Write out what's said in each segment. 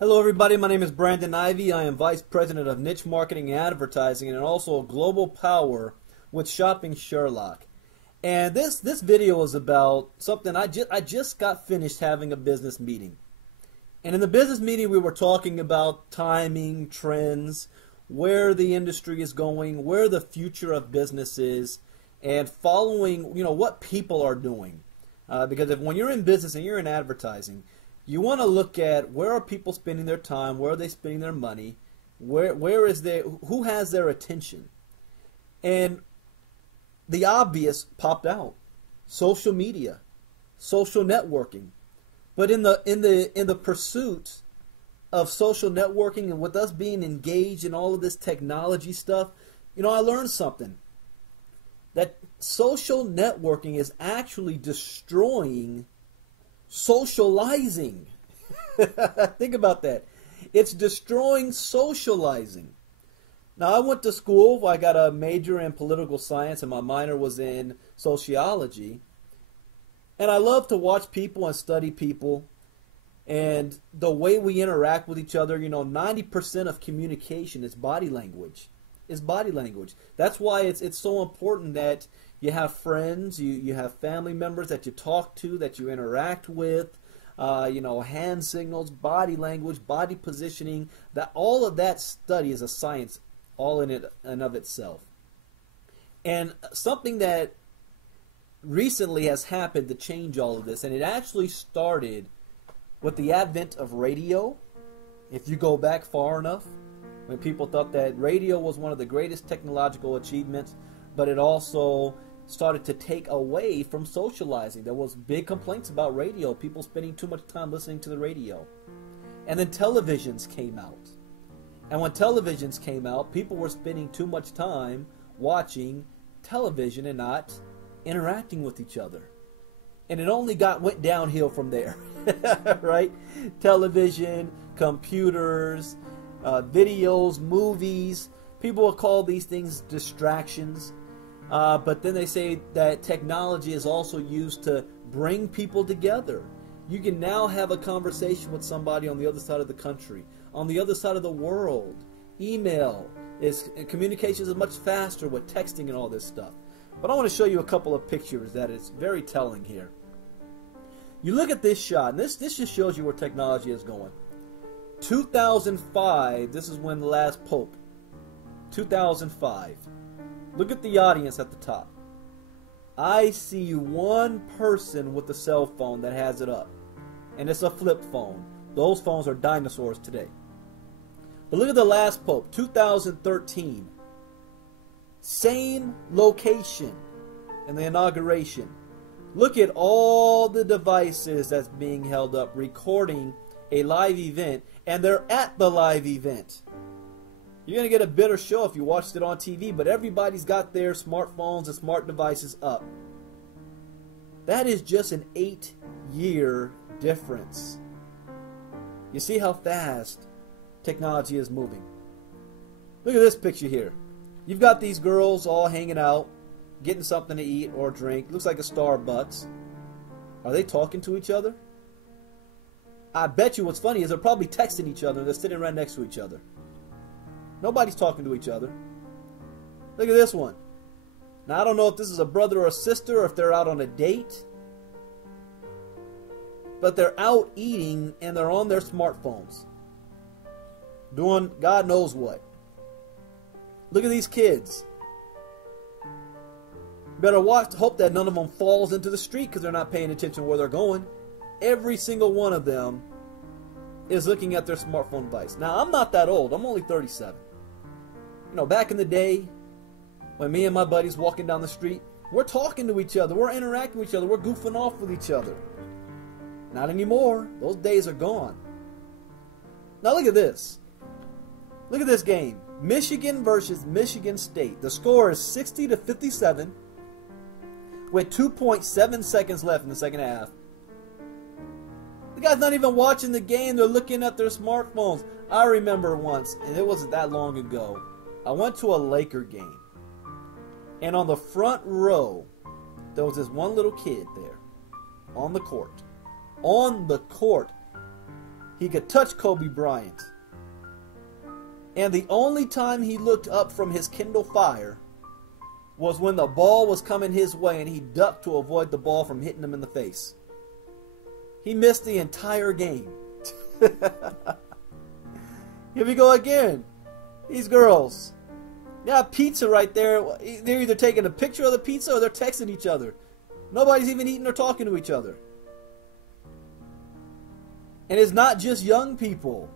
Hello everybody, my name is Brandon Ivey. I am Vice President of Niche Marketing and Advertising and also Global Power with Shopping Sherlock. And this video is about something I just got finished having a business meeting. And in the business meeting we were talking about timing, trends, where the industry is going, where the future of business is, and following, what people are doing. Because when you're in business and you're in advertising, you want to look at where are people spending their time, where are they spending their money, who has their attention. And the obvious popped out. Social media, social networking. But in the pursuit of social networking and with us being engaged in all of this technology stuff, I learned something. That social networking is actually destroying socializing. Think about that. It's destroying socializing. Now, I went to school. I got a major in political science and my minor was in sociology. And I love to watch people and study people and the way we interact with each other. 90% of communication is body language. That's why it's so important that you have friends, you have family members that you talk to, that you interact with, hand signals, body language, body positioning. That all of that study is a science all in it and of itself. And something that recently has happened to change all of this, and it actually started with the advent of radio. If you go back far enough, when people thought that radio was one of the greatest technological achievements, but it also started to take away from socializing. There was big complaints about radio, people spending too much time listening to the radio. And then televisions came out. And when televisions came out, people were spending too much time watching television and not interacting with each other. And it only went downhill from there, right? Television, computers, videos, movies. People will call these things distractions. But then they say that technology is also used to bring people together. You can now have a conversation with somebody on the other side of the country, on the other side of the world. Communications is much faster with texting and all this stuff. But I want to show you a couple of pictures that is very telling here. You look at this shot, and this just shows you where technology is going. 2005, this is when the last Pope. 2005. Look at the audience at the top. I see one person with a cell phone that has it up. And it's a flip phone. Those phones are dinosaurs today. But look at the last Pope, 2013. Same location in the inauguration. Look at all the devices that's being held up, recording a live event, and they're at the live event. You're going to get a better show if you watched it on TV, but everybody's got their smartphones and smart devices up. That is just an 8-year difference. You see how fast technology is moving. Look at this picture here. You've got these girls all hanging out, getting something to eat or drink. Looks like a Starbucks. Are they talking to each other? I bet you what's funny is they're probably texting each other. They're sitting right next to each other. Nobody's talking to each other. Look at this one. Now, I don't know if this is a brother or a sister or if they're out on a date. But they're out eating and they're on their smartphones. Doing God knows what. Look at these kids. Better hope that none of them falls into the street because they're not paying attention where they're going. Every single one of them is looking at their smartphone device. Now, I'm not that old. I'm only 37. Back in the day, when me and my buddies walking down the street, we're talking to each other. We're interacting with each other. We're goofing off with each other. Not anymore. Those days are gone. Now, look at this. Look at this game. Michigan versus Michigan State. The score is 60-57 with 2.7 seconds left in the second half. The guy's not even watching the game. They're looking at their smartphones. I remember once, and it wasn't that long ago, I went to a Laker game. And on the front row, there was this one little kid there on the court. On the court. he could touch Kobe Bryant. And the only time he looked up from his Kindle Fire was when the ball was coming his way and he ducked to avoid the ball from hitting him in the face. He missed the entire game. Here we go again. These girls. Got pizza right there. They're either taking a picture of the pizza or they're texting each other. Nobody's even eating or talking to each other. And it's not just young people.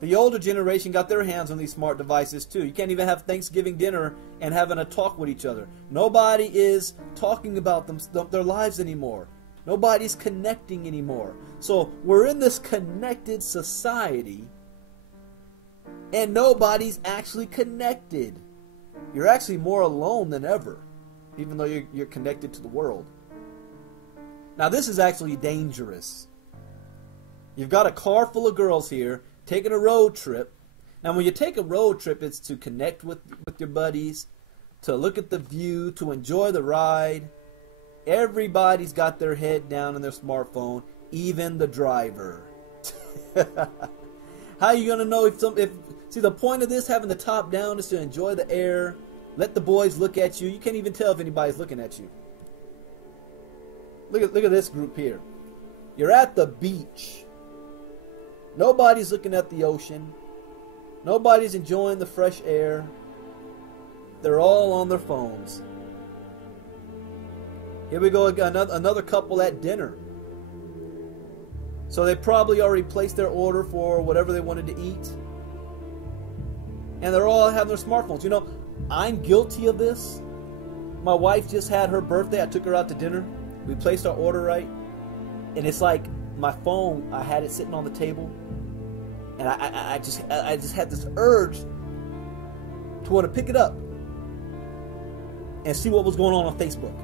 The older generation got their hands on these smart devices too. You can't even have Thanksgiving dinner and having a talk with each other. Nobody is talking about their lives anymore. Nobody's connecting anymore. So we're in this connected society and nobody's actually connected. You're actually more alone than ever, even though you're connected to the world. Now this is actually dangerous. You've got a car full of girls here taking a road trip. Now when you take a road trip, it's to connect with your buddies, to look at the view, to enjoy the ride. Everybody's got their head down in their smartphone, even the driver. How are you going to know if see, the point of this, having the top down, is to enjoy the air, let the boys look at you. You can't even tell if anybody's looking at you. Look at this group here. You're at the beach. Nobody's looking at the ocean. Nobody's enjoying the fresh air. They're all on their phones. Here we go again, another couple at dinner. So they probably already placed their order for whatever they wanted to eat. And they're all having their smartphones. You know, I'm guilty of this. My wife just had her birthday. I took her out to dinner. We placed our order right. And it's like my phone, I had it sitting on the table. And I just had this urge to want to pick it up and see what was going on Facebook.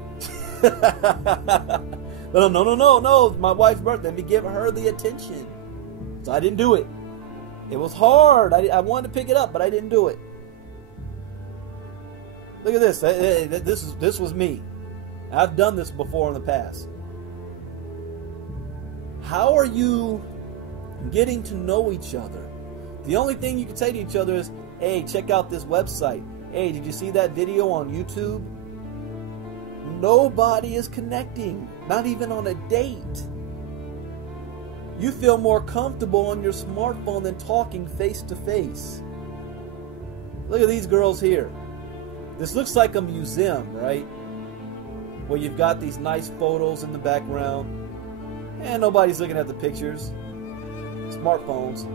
But no, my wife's birthday. Let me give her the attention. So I didn't do it. It was hard. I wanted to pick it up, but I didn't do it. Look at this. This was me. I've done this before in the past. How are you getting to know each other? The only thing you can say to each other is, hey, check out this website. Hey, did you see that video on YouTube? Nobody is connecting, not even on a date. You feel more comfortable on your smartphone than talking face to face. Look at these girls here. This looks like a museum, right? Where you've got these nice photos in the background and nobody's looking at the pictures. Smartphones.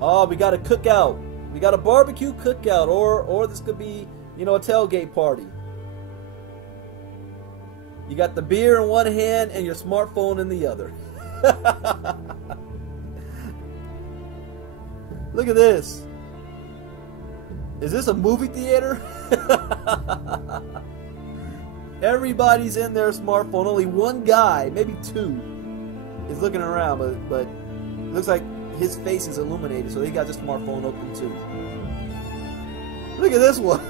Oh, we got a cookout. We got a barbecue cookout, or this could be, you know, a tailgate party. You got the beer in one hand and your smartphone in the other. Look at this. Is this a movie theater? Everybody's in their smartphone. Only one guy, maybe two, is looking around, but it looks like his face is illuminated, so he got the smartphone open too. Look at this one.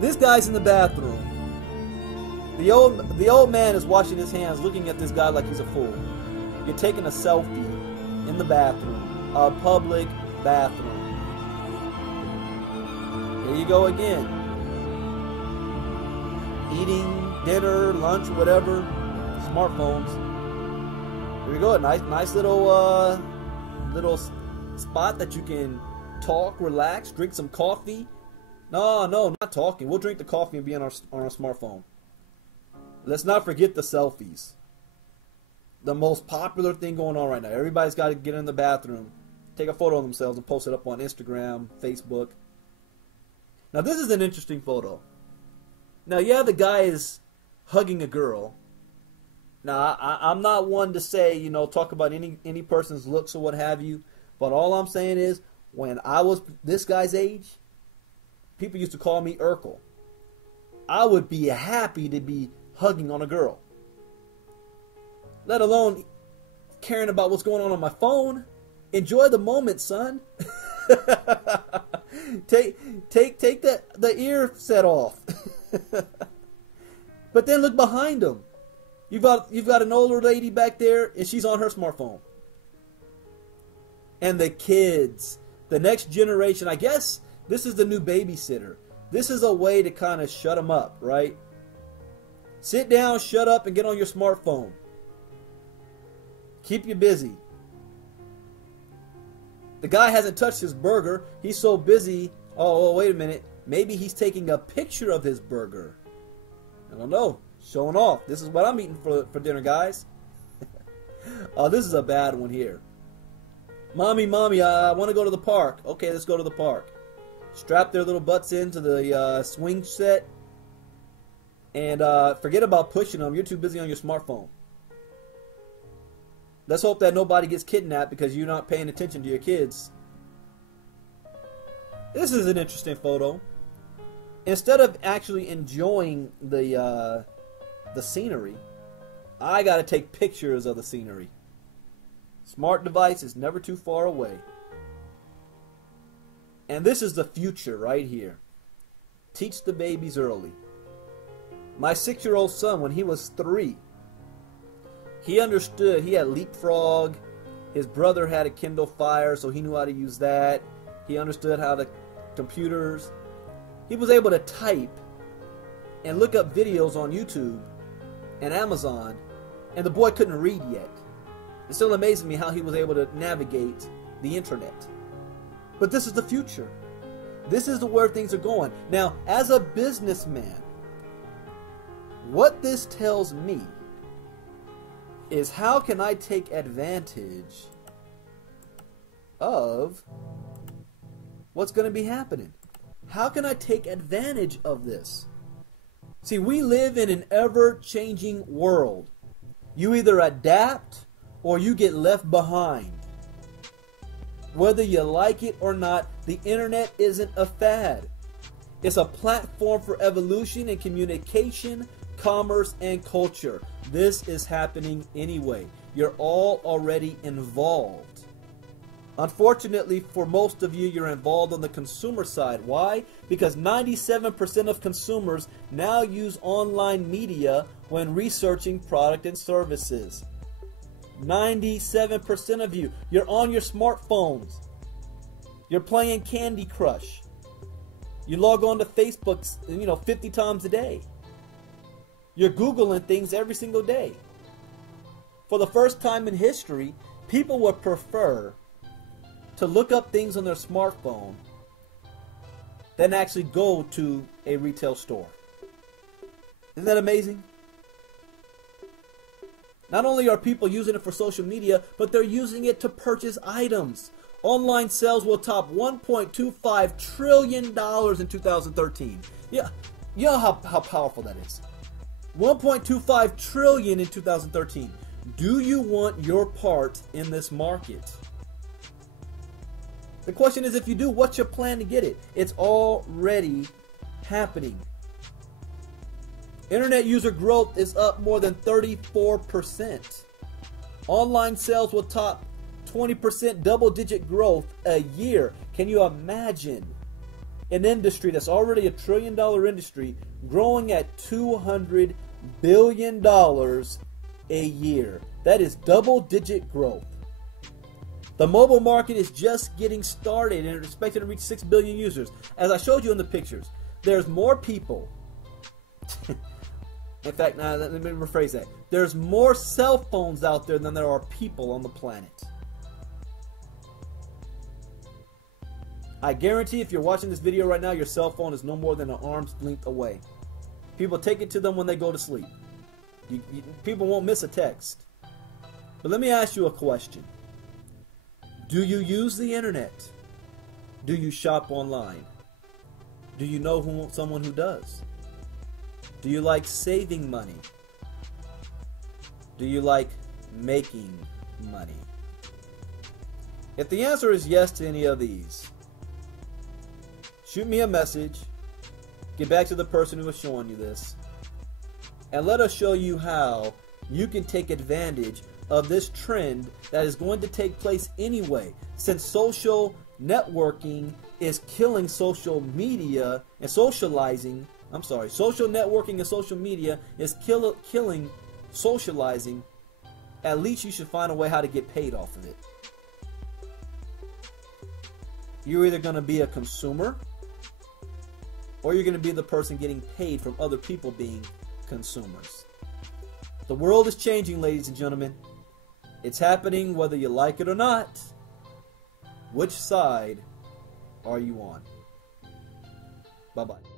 This guy's in the bathroom. The old man is washing his hands, looking at this guy like he's a fool. You're taking a selfie in the bathroom, a public bathroom. Here you go again. Eating dinner, lunch, whatever. Smartphones. Here we go. A nice little spot that you can talk, relax, drink some coffee. No, not talking. We'll drink the coffee and be on our smartphone. Let's not forget the selfies. The most popular thing going on right now. Everybody's got to get in the bathroom, take a photo of themselves, and post it up on Instagram, Facebook. Now this is an interesting photo. Now, yeah, the guy is hugging a girl. Now, I'm not one to say, you know, talk about any person's looks or what have you. But all I'm saying is, when I was this guy's age, people used to call me Urkel. I would be happy to be hugging on a girl. Let alone caring about what's going on my phone. Enjoy the moment, son. take the ear set off. But then look behind him. You've got an older lady back there, and she's on her smartphone. And the kids, the next generation, I guess this is the new babysitter. This is a way to kind of shut them up, right? Sit down, shut up, and get on your smartphone. Keep you busy. The guy hasn't touched his burger. He's so busy. Oh, wait a minute. Maybe he's taking a picture of his burger. I don't know. Showing off. This is what I'm eating for dinner, guys. Oh, this is a bad one here. Mommy, I want to go to the park. Okay, let's go to the park. Strap their little butts into the swing set. And forget about pushing them. You're too busy on your smartphone. Let's hope that nobody gets kidnapped because you're not paying attention to your kids. This is an interesting photo. Instead of actually enjoying the scenery, I got to take pictures of the scenery. Smart device is never too far away. And this is the future right here. Teach the babies early. My 6-year-old son, when he was 3, he understood. He had Leapfrog. His brother had a Kindle Fire, so he knew how to use that. He understood how the computers. He was able to type and look up videos on YouTube and Amazon, and the boy couldn't read yet. It still amazes me how he was able to navigate the internet. But this is the future. This is where things are going. Now, as a businessman, what this tells me is how can I take advantage of what's going to be happening? How can I take advantage of this? See, we live in an ever-changing world. You either adapt or you get left behind. Whether you like it or not, the internet isn't a fad. It's a platform for evolution and communication, commerce, and culture. This is happening anyway. You're all already involved. Unfortunately, for most of you, you're involved on the consumer side. Why? Because 97% of consumers now use online media when researching product and services. 97% of you, you're on your smartphones. You're playing Candy Crush. You log on to Facebook, 50 times a day. You're Googling things every single day. For the first time in history, people would prefer to look up things on their smartphone than actually go to a retail store. Isn't that amazing? Not only are people using it for social media, but they're using it to purchase items. Online sales will top $1.25 trillion in 2013. Yeah, you know how powerful that is. 1.25 trillion in 2013. Do you want your part in this market? The question is, if you do, what's your plan to get it? It's already happening. Internet user growth is up more than 34%. Online sales will top 20% double-digit growth a year. Can you imagine an industry that's already a $1 trillion industry growing at $200 billion a year? That is double-digit growth. The mobile market is just getting started and it's expected to reach 6 billion users. As I showed you in the pictures, there's more people. In fact, now let me rephrase that. There's more cell phones out there than there are people on the planet. I guarantee if you're watching this video right now, your cell phone is no more than an arm's length away. People take it to them when they go to sleep. People won't miss a text. But let me ask you a question. Do you use the internet? Do you shop online? Do you know someone who does? Do you like saving money? Do you like making money? If the answer is yes to any of these, shoot me a message, get back to the person who is showing you this, and let us show you how you can take advantage of this trend that is going to take place anyway, since social networking is killing social media and socializing. Social networking and social media is killing socializing, at least you should find a way how to get paid off of it. You're either going to be a consumer, or you're going to be the person getting paid from other people being consumers. The world is changing, ladies and gentlemen. It's happening whether you like it or not. Which side are you on? Bye-bye.